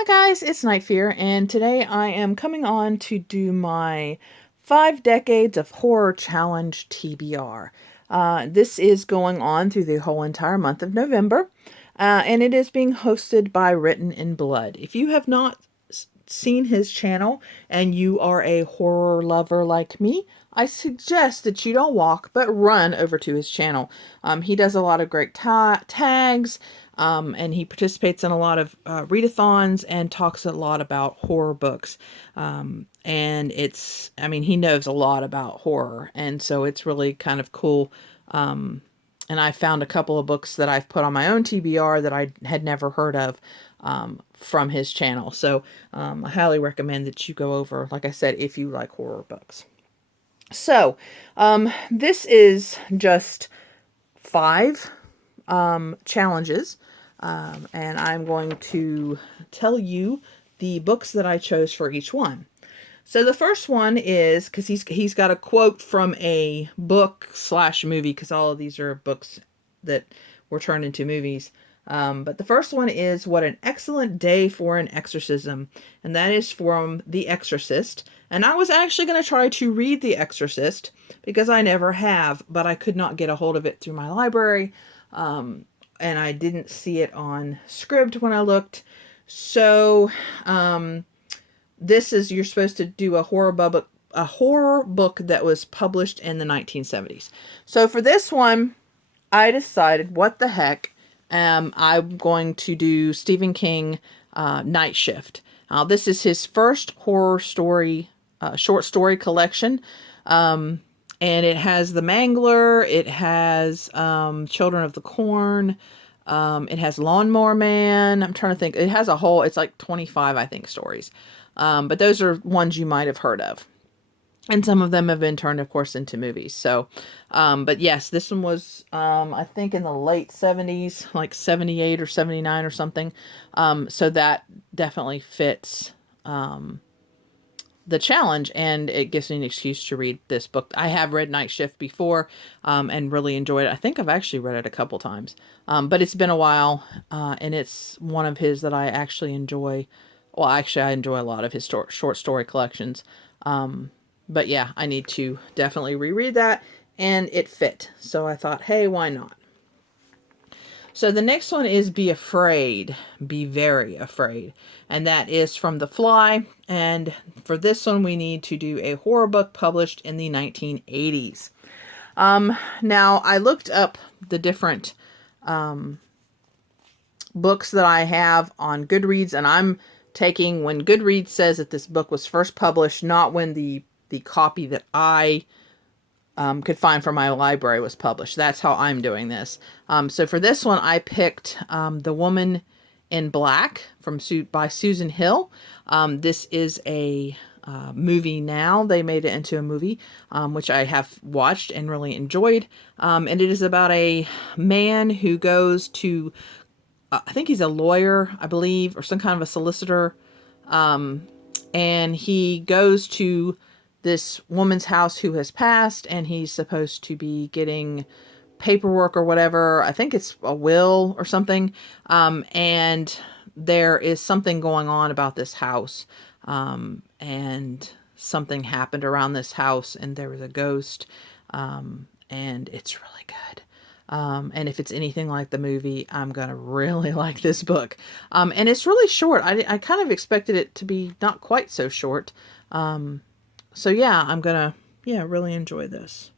Hi guys, it's Night Fear, and today I am coming on to do my 5 Decades of Horror Challenge TBR. This is going on through the whole entire month of November, and it is being hosted by Written in Blood. If you have not seen his channel and you are a horror lover like me, I suggest that you don't walk but run over to his channel. He does a lot of great tags, and he participates in a lot of readathons and talks a lot about horror books. And he knows a lot about horror, and so it's really kind of cool. And I found a couple of books that I've put on my own TBR that I had never heard of from his channel. So I highly recommend that you go over, like I said, if you like horror books. So this is just 5 challenges, and I'm going to tell you the books that I chose for each one. So the first one is, because he's got a quote from a book / movie, because all of these are books that were turned into movies. But the first one is "What an Excellent Day for an Exorcism," and that is from The Exorcist. And I was actually going to try to read The Exorcist because I never have, but I could not get a hold of it through my library, and I didn't see it on Scribd when I looked. So this is, you're supposed to do a horror book that was published in the 1970s. So for this one, I decided, what the heck, I'm going to do Stephen King, Night Shift. This is his first horror story, short story collection. And it has The Mangler, it has Children of the Corn, it has Lawnmower Man. I'm trying to think. It has a whole, it's like 25, I think, stories. But those are ones you might have heard of. And some of them have been turned, of course, into movies. So, but yes, this one was, I think, in the late 70s, like 78 or 79 or something. So that definitely fits the challenge, and it gives me an excuse to read this book. I have read Night Shift before, and really enjoyed it. I think I've actually read it a couple times, but it's been a while, and it's one of his that I actually enjoy. Well, actually, I enjoy a lot of his short story collections. But yeah, I need to definitely reread that, and it fit. So I thought, hey, why not? So the next one is Be Afraid, Be Very Afraid. And that is from The Fly. And for this one, we need to do a horror book published in the 1980s. Now, I looked up the different books that I have on Goodreads, and I'm taking when Goodreads says that this book was first published, not when the copy that I could find from my library was published. That's how I'm doing this. So for this one, I picked The Woman in Black by Susan Hill. This is a movie now. They made it into a movie, which I have watched and really enjoyed. And it is about a man who goes to, I think he's a lawyer, I believe, or some kind of a solicitor. And he goes to this woman's house who has passed, and he's supposed to be getting paperwork or whatever. I think it's a will or something. And there is something going on about this house. And something happened around this house, and there was a ghost. And it's really good. And if it's anything like the movie, I'm going to really like this book. And it's really short. I kind of expected it to be not quite so short. So yeah, I'm going to, really enjoy this.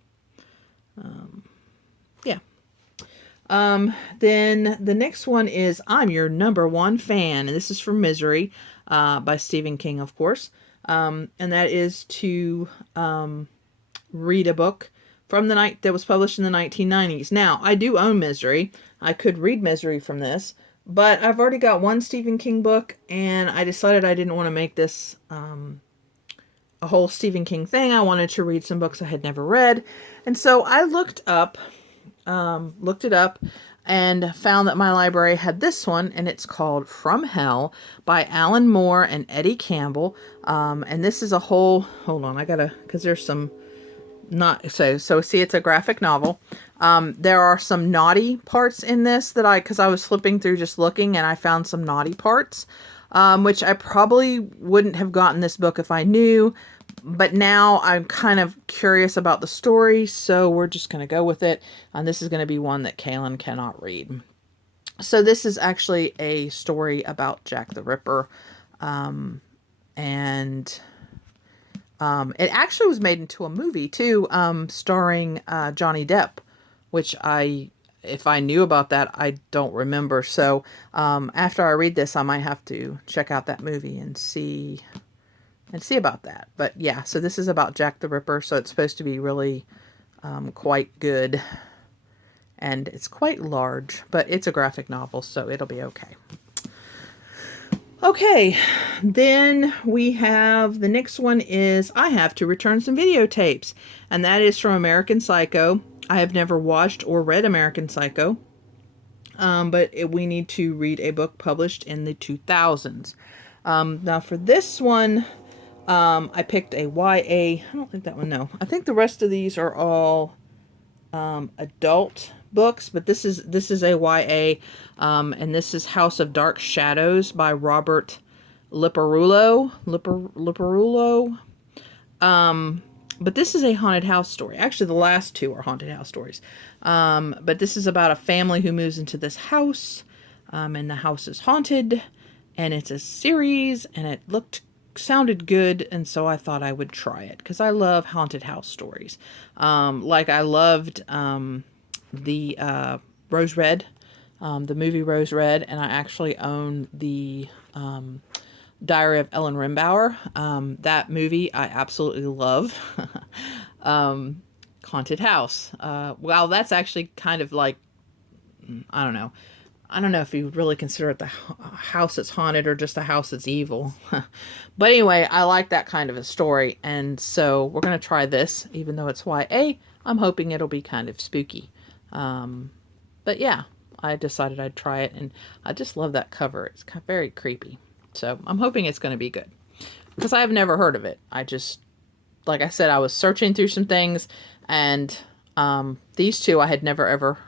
Then the next one is I'm Your Number One Fan. And this is from Misery, by Stephen King, of course. And that is to, read a book from the night that was published in the 1990s. Now, I do own Misery. I could read Misery from this, but I've already got one Stephen King book, and I decided I didn't want to make this a whole Stephen King thing. I wanted to read some books I had never read, and so I looked it up, and found that my library had this one, and it's called From Hell by Alan Moore and Eddie Campbell. And this is a whole, hold on, because there's some, not so see, it's a graphic novel. There are some naughty parts in this because I was flipping through just looking, and I found some naughty parts. which I probably wouldn't have gotten this book if I knew, but now I'm kind of curious about the story, so we're just going to go with it. And this is going to be one that Kaylin cannot read. So this is actually a story about Jack the Ripper, and it actually was made into a movie too, starring Johnny Depp, which if I knew about that, I don't remember. So after I read this, I might have to check out that movie and see about that. But yeah, so this is about Jack the Ripper, so it's supposed to be really quite good. And it's quite large, but it's a graphic novel, so it'll be okay. Okay, then we have, the next one is I Have to Return Some Videotapes, and that is from American Psycho. I have never watched or read American Psycho, but we need to read a book published in the 2000s. Now for this one, I picked a YA. I don't think that one, no. I think the rest of these are all adult books, but this is a YA, and this is House of Dark Shadows by Robert Liparulo. But this is a haunted house story. Actually, the last two are haunted house stories. But this is about a family who moves into this house, and the house is haunted, and it's a series, and it sounded good, and so I thought I would try it because I love haunted house stories. Like I loved the Rose Red, the movie Rose Red, and I actually own the Diary of Ellen Rimbauer. That movie I absolutely love. Haunted house. Well, that's actually kind of like, I don't know. I don't know if you would really consider it the house that's haunted or just the house that's evil. But anyway, I like that kind of a story. And so we're going to try this, even though it's YA. I'm hoping it'll be kind of spooky. But yeah, I decided I'd try it. And I just love that cover. It's kind of very creepy. So I'm hoping it's going to be good. Because I have never heard of it. I just, like I said, I was searching through some things. And these two I had never ever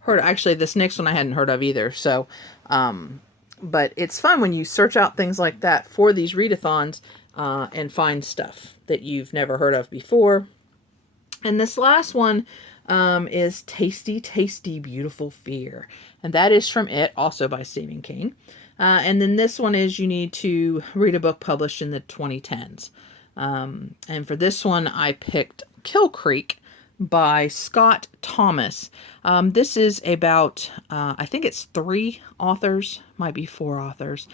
heard. Actually, this next one I hadn't heard of either. So, but it's fun when you search out things like that for these readathons and find stuff that you've never heard of before. And this last one is Tasty, Tasty, Beautiful Fear. And that is from It, also by Stephen King. And then this one is you need to read a book published in the 2010s. And for this one, I picked Kill Creek by Scott Thomas. This is about, I think it's 3 authors, might be 4 authors.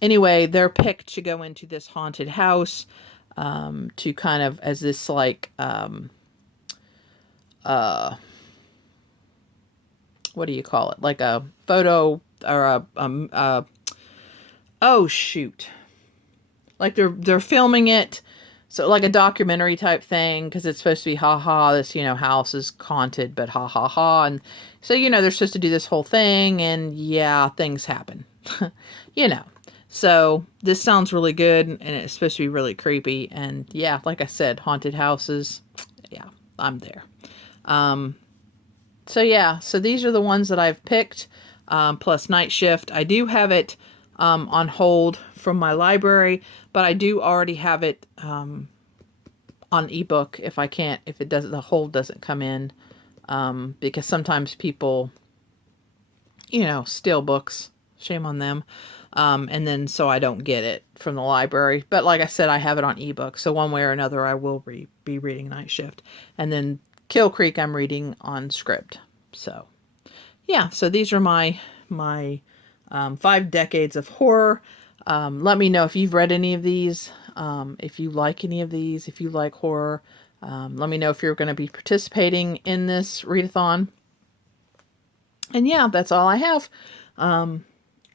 Anyway, they're picked to go into this haunted house to kind of, as this like, what do you call it? Like a photo or oh shoot. Like they're filming it. So like a documentary type thing, because it's supposed to be ha, this, house is haunted, but ha. And so, they're supposed to do this whole thing, and yeah, things happen, So this sounds really good, and it's supposed to be really creepy. And yeah, like I said, haunted houses, yeah, I'm there. So yeah, so these are the ones that I've picked, plus Night Shift. I do have it on hold from my library, but I do already have it on ebook if the hold doesn't come in, because sometimes people, steal books, shame on them, and then so I don't get it from the library. But like I said, I have it on ebook, so one way or another I will be reading Night Shift, and then Kill Creek I'm reading on script. So yeah, so these are my 5 decades of horror. Let me know if you've read any of these, if you like any of these, if you like horror. Let me know if you're going to be participating in this readathon. And yeah, that's all I have.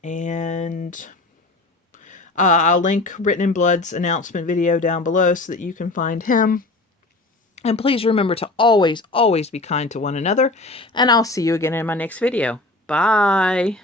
And I'll link Written in Blood's announcement video down below so that you can find him. And please remember to always, always be kind to one another. And I'll see you again in my next video. Bye.